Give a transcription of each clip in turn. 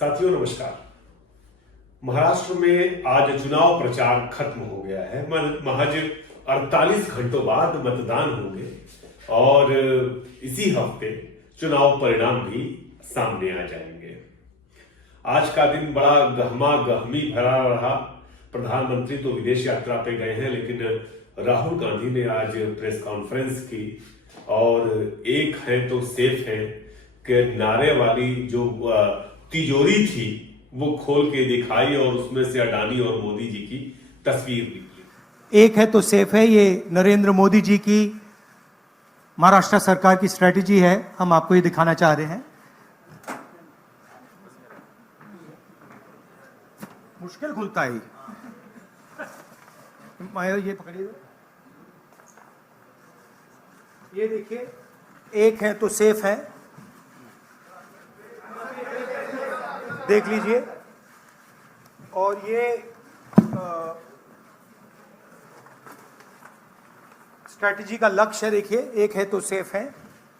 साथियों नमस्कार। महाराष्ट्र में आज चुनाव प्रचार खत्म हो गया है। महज 48 घंटों बाद मतदान होंगे और इसी हफ्ते चुनाव परिणाम भी सामने आ जाएंगे। आज का दिन बड़ा गहमा गहमी भरा रहा। प्रधानमंत्री तो विदेश यात्रा पे गए हैं, लेकिन राहुल गांधी ने आज प्रेस कॉन्फ्रेंस की और एक है तो सेफ है के नारे वाली जो तिजोरी थी वो खोल के दिखाई और उसमें से अडानी और मोदी जी की तस्वीर निकली। एक है तो सेफ है, ये नरेंद्र मोदी जी की महाराष्ट्र सरकार की स्ट्रेटेजी है। हम आपको ये दिखाना चाह रहे हैं। मुश्किल खुलता है ये पकड़िए। ये देखिए, एक है तो सेफ है, देख लीजिए। और ये स्ट्रैटेजी का लक्ष्य है। देखिए, एक है तो सेफ है,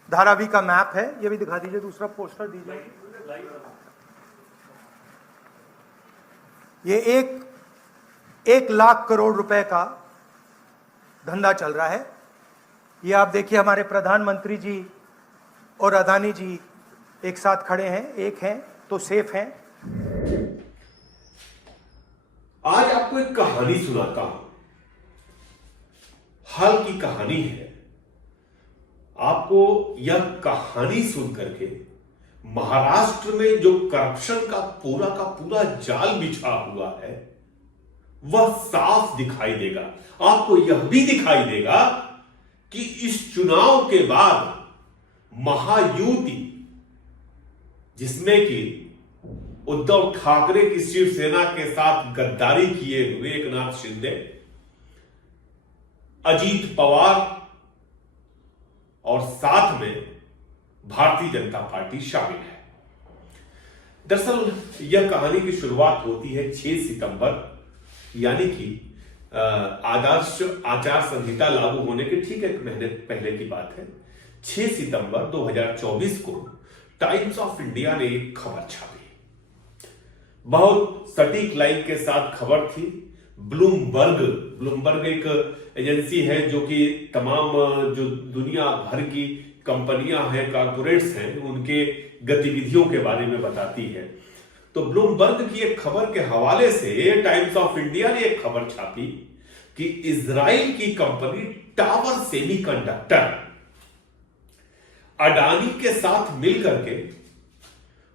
धारावी का मैप है। ये भी दिखा दीजिए, दूसरा पोस्टर दीजिए। ये एक लाख करोड़ रुपए का धंधा चल रहा है। ये आप देखिए, हमारे प्रधानमंत्री जी और अदानी जी एक साथ खड़े हैं। एक है तो सेफ है। आज आपको एक कहानी सुनाता हूं। हाल की कहानी है। आपको यह कहानी सुन करके महाराष्ट्र में जो करप्शन का पूरा जाल बिछा हुआ है वह साफ दिखाई देगा। आपको यह भी दिखाई देगा कि इस चुनाव के बाद महायुति, जिसमें कि उद्धव ठाकरे की शिवसेना के साथ गद्दारी किए हुए एकनाथ शिंदे, अजीत पवार और साथ में भारतीय जनता पार्टी शामिल है। दरअसल यह कहानी की शुरुआत होती है 6 सितंबर, यानी कि आदर्श आचार संहिता लागू होने के ठीक एक महीने पहले की बात है। 6 सितंबर 2024 को टाइम्स ऑफ इंडिया ने एक खबर छापी। बहुत सटीक लाइन के साथ खबर थी। ब्लूमबर्ग एक एजेंसी है जो कि तमाम जो दुनिया भर की कंपनियां हैं, कारपोरेट्स हैं, उनके गतिविधियों के बारे में बताती है। तो ब्लूमबर्ग की एक खबर के हवाले से टाइम्स ऑफ इंडिया ने एक खबर छापी कि इजराइल की कंपनी टावर सेमीकंडक्टर अडानी के साथ मिलकर के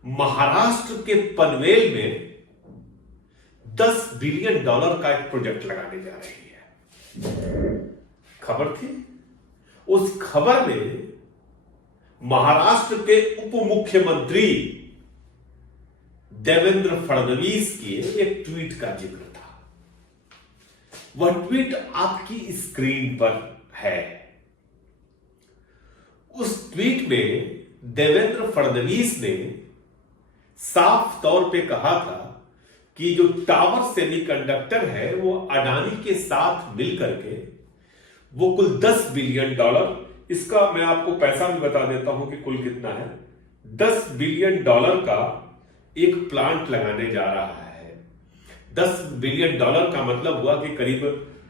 महाराष्ट्र के पनवेल में $10 बिलियन का एक प्रोजेक्ट लगाने जा रही है। खबर थी। उस खबर में महाराष्ट्र के उप मुख्यमंत्री देवेंद्र फडणवीस की एक ट्वीट का जिक्र था। वह ट्वीट आपकी स्क्रीन पर है। उस ट्वीट में देवेंद्र फडणवीस ने साफ तौर पे कहा था कि जो टावर सेमीकंडक्टर है वो अडानी के साथ मिलकर के वो कुल $10 बिलियन, इसका मैं आपको पैसा भी बता देता हूं कि कुल कितना है। $10 बिलियन का एक प्लांट लगाने जा रहा है। $10 बिलियन का मतलब हुआ कि करीब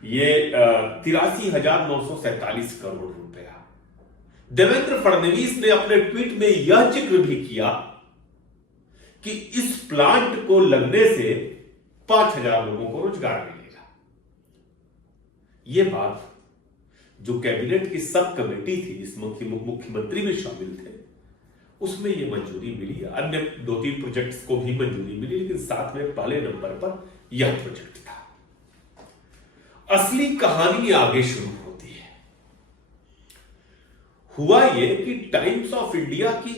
ये 83,947 करोड़ रुपया। देवेंद्र फडणवीस ने अपने ट्वीट में यह जिक्र भी किया कि इस प्लांट को लगने से 5,000 लोगों को रोजगार मिलेगा। यह बात जो कैबिनेट की सब कमेटी थी, जिसमें मुख्यमंत्री भी शामिल थे, उसमें यह मंजूरी मिली। अन्य 2-3 प्रोजेक्ट्स को भी मंजूरी मिली, लेकिन साथ में पहले नंबर पर यह प्रोजेक्ट था। असली कहानी आगे शुरू होती है। हुआ यह कि टाइम्स ऑफ इंडिया की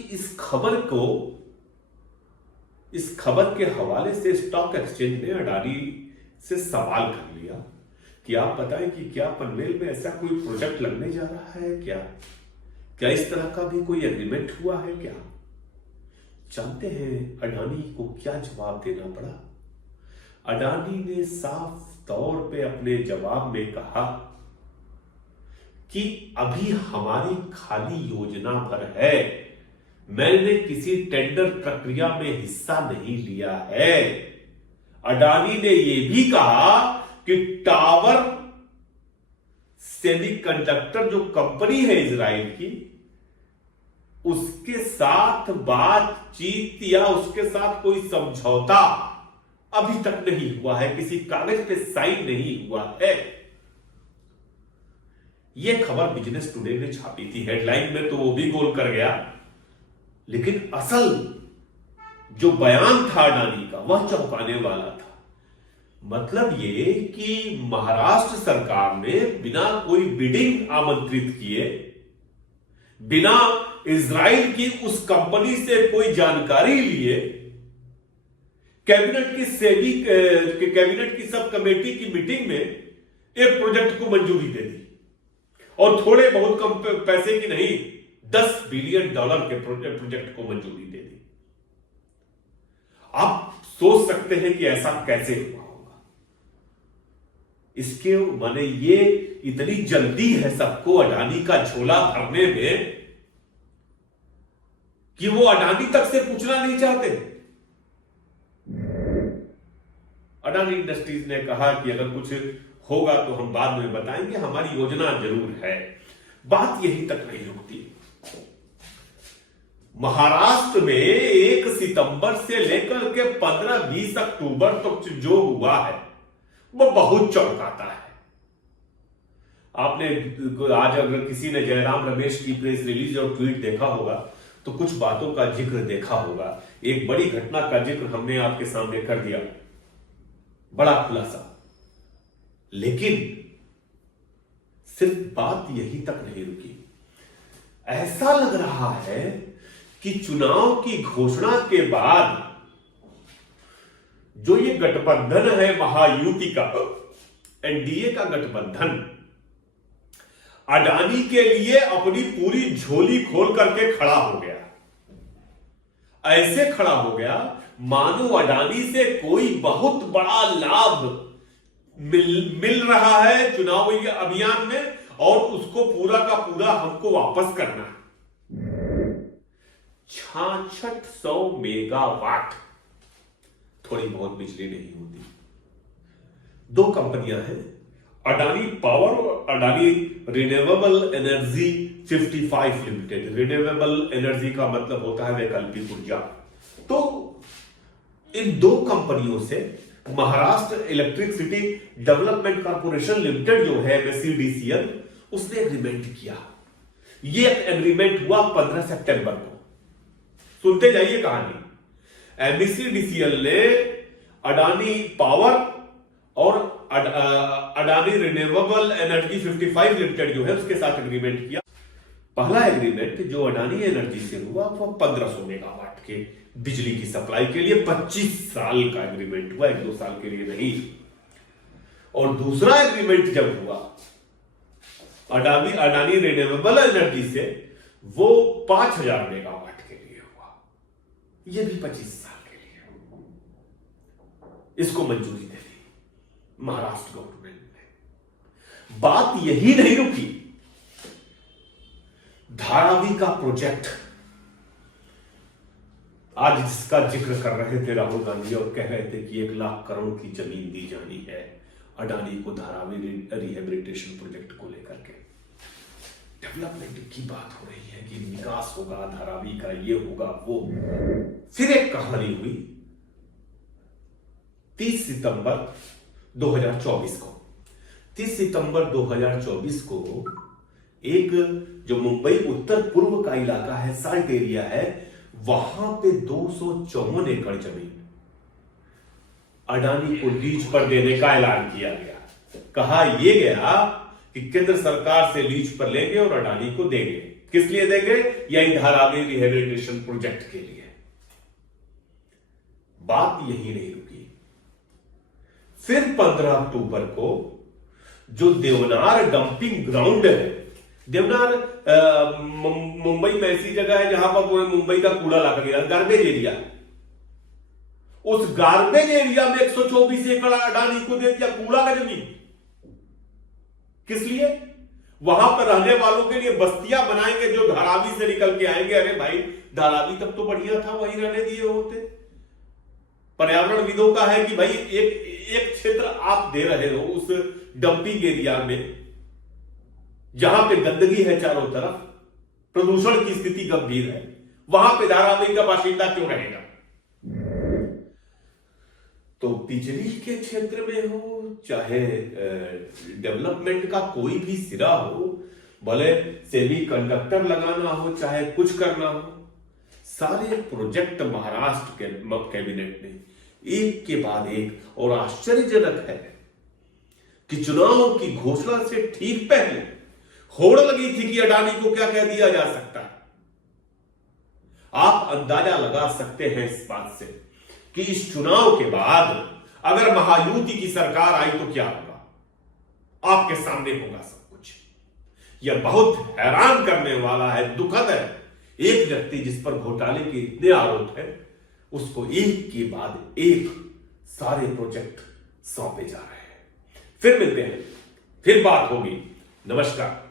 इस खबर के हवाले से स्टॉक एक्सचेंज ने अडानी से सवाल कर लिया कि आप बताएं कि क्या पनवेल में ऐसा कोई प्रोजेक्ट लगने जा रहा है क्या इस तरह का भी कोई एग्रीमेंट हुआ है क्या? जानते हैं अडानी को क्या जवाब देना पड़ा? अडानी ने साफ तौर पे अपने जवाब में कहा कि अभी हमारी खाली योजना भर है, मैंने किसी टेंडर प्रक्रिया में हिस्सा नहीं लिया है। अडानी ने यह भी कहा कि टावर सेमीकंडक्टर जो कंपनी है इजराइल की, उसके साथ बातचीत या उसके साथ कोई समझौता अभी तक नहीं हुआ है, किसी कागज पे साइन नहीं हुआ है। यह खबर बिजनेस टुडे ने छापी थी, हेडलाइन में तो वो भी गोल कर गया, लेकिन असल जो बयान था अडानी का वह चौंकाने वाला था। मतलब ये कि महाराष्ट्र सरकार ने बिना कोई बिडिंग आमंत्रित किए, बिना इजराइल की उस कंपनी से कोई जानकारी लिए, कैबिनेट की सब कमेटी की मीटिंग में एक प्रोजेक्ट को मंजूरी दे दी, और थोड़े बहुत कम पैसे की नहीं, $10 बिलियन के प्रोजेक्ट को मंजूरी दे दी। आप सोच सकते हैं कि ऐसा कैसे हुआ होगा। इसके माने ये इतनी जल्दी है सबको अडानी का झोला भरने में कि वो अडानी तक से पूछना नहीं चाहते। अडानी इंडस्ट्रीज ने कहा कि अगर कुछ होगा तो हम बाद में बताएंगे, हमारी योजना जरूर है। बात यहीं तक नहीं रुकती। महाराष्ट्र में 1 सितंबर से लेकर के 15-20 अक्टूबर तक जो हुआ है वो बहुत चौंकाता है। आपने आज अगर किसी ने जयराम रमेश की प्रेस रिलीज और ट्वीट देखा होगा तो कुछ बातों का जिक्र देखा होगा। एक बड़ी घटना का जिक्र हमने आपके सामने कर दिया, बड़ा खुलासा, लेकिन सिर्फ बात यहीं तक नहीं रुकी। ऐसा लग रहा है कि चुनाव की घोषणा के बाद जो ये गठबंधन है महायुति का, एनडीए का गठबंधन, अडानी के लिए अपनी पूरी झोली खोल करके खड़ा हो गया। ऐसे खड़ा हो गया मानो अडानी से कोई बहुत बड़ा लाभ मिल रहा है चुनावी अभियान में, और उसको पूरा का पूरा हमको वापस करना है। 6600 मेगावाट थोड़ी बहुत बिजली नहीं होती। 2 कंपनियां हैं, अडानी पावर और Adani renewable energy 55 limited. Renewable energy का मतलब होता है वैकल्पिक ऊर्जा। तो इन 2 कंपनियों से Maharashtra electricity development corporation limited जो है MSEDCL, उसने एग्रीमेंट किया। यह एग्रीमेंट हुआ 15 सितंबर को। सुनते जाइए कहानी। MSEDCL ने अडानी पावर और अडानी रिन्यूएबल एनर्जी 55 लिमिटेड जो है उसके साथ एग्रीमेंट किया। पहला एग्रीमेंट जो अडानी एनर्जी से हुआ वो 1500 मेगावाट के बिजली की सप्लाई के लिए 25 साल का एग्रीमेंट हुआ, 1-2 साल के लिए नहीं। और दूसरा एग्रीमेंट जब हुआ अडानी रिन्यूएबल एनर्जी से, वो 5000 मेगावाट के लिए हुआ, यह भी 25 साल के लिए। इसको मंजूरी दे दी महाराष्ट्र गवर्नमेंट ने। बात यही नहीं रुकी। धारावी का प्रोजेक्ट, आज जिसका जिक्र कर रहे थे राहुल गांधी और कह रहे थे कि 1 लाख करोड़ की जमीन दी जानी है अडानी को धारावी रिहेबिलिटेशन प्रोजेक्ट को लेकर के। डेवलपमेंट की बात हो रही है कि विकास होगा धारावी का, ये होगा वो। फिर एक कहानी हुई 30 सितंबर 2024 को। 30 सितंबर 2024 को एक जो मुंबई उत्तर पूर्व का इलाका है, साल्ट एरिया है, वहां पे 254 एकड़ जमीन अडानी को लीज पर देने का ऐलान किया गया। कहा यह गया कि केंद्र सरकार से लीज पर लेंगे और अडानी को देंगे। किस लिए देंगे? यही धारावी रिहेबिलिटेशन प्रोजेक्ट के लिए। बात यही नहीं रुकी। फिर 15 अक्टूबर को जो देवनार डंपिंग ग्राउंड है, देवनार मुंबई में ऐसी जगह है जहां पर पूरे मुंबई का कूड़ा लाकर गिरा, गार्बेज एरिया। उस गार्बेज एरिया में 124 एकड़ अडानी को दे दिया कूड़ा का जमीन। किस लिए? वहां पर रहने वालों के लिए बस्तियां बनाएंगे जो धारावी से निकल के आएंगे। अरे भाई, धारावी तब तो बढ़िया था, वहीं रहने दिए होते। पर्यावरणविदों का है कि भाई एक क्षेत्र आप दे रहे हो उस डंपिंग एरिया में, जहां पे गंदगी है चारों तरफ, प्रदूषण की स्थिति गंभीर है, वहां पे धारावी का बाशिंदा क्यों रहेगा? तो बिजली के क्षेत्र में हो, चाहे डेवलपमेंट का कोई भी सिरा हो, भले सेमी कंडक्टर लगाना हो, चाहे कुछ करना हो, सारे प्रोजेक्ट महाराष्ट्र के कैबिनेट ने एक के बाद एक, और आश्चर्यजनक है कि चुनाव की घोषणा से ठीक पहले होड़ लगी थी कि अडानी को क्या कह दिया जा सकता है। आप अंदाजा लगा सकते हैं इस बात से कि इस चुनाव के बाद अगर महायुति की सरकार आई तो क्या होगा। आपके सामने होगा सब कुछ। यह बहुत हैरान करने वाला है, दुखद है। एक व्यक्ति जिस पर घोटाले के इतने आरोप हैं, उसको एक के बाद एक सारे प्रोजेक्ट सौंपे जा रहे हैं। फिर मिलते हैं, फिर बात होगी। नमस्कार।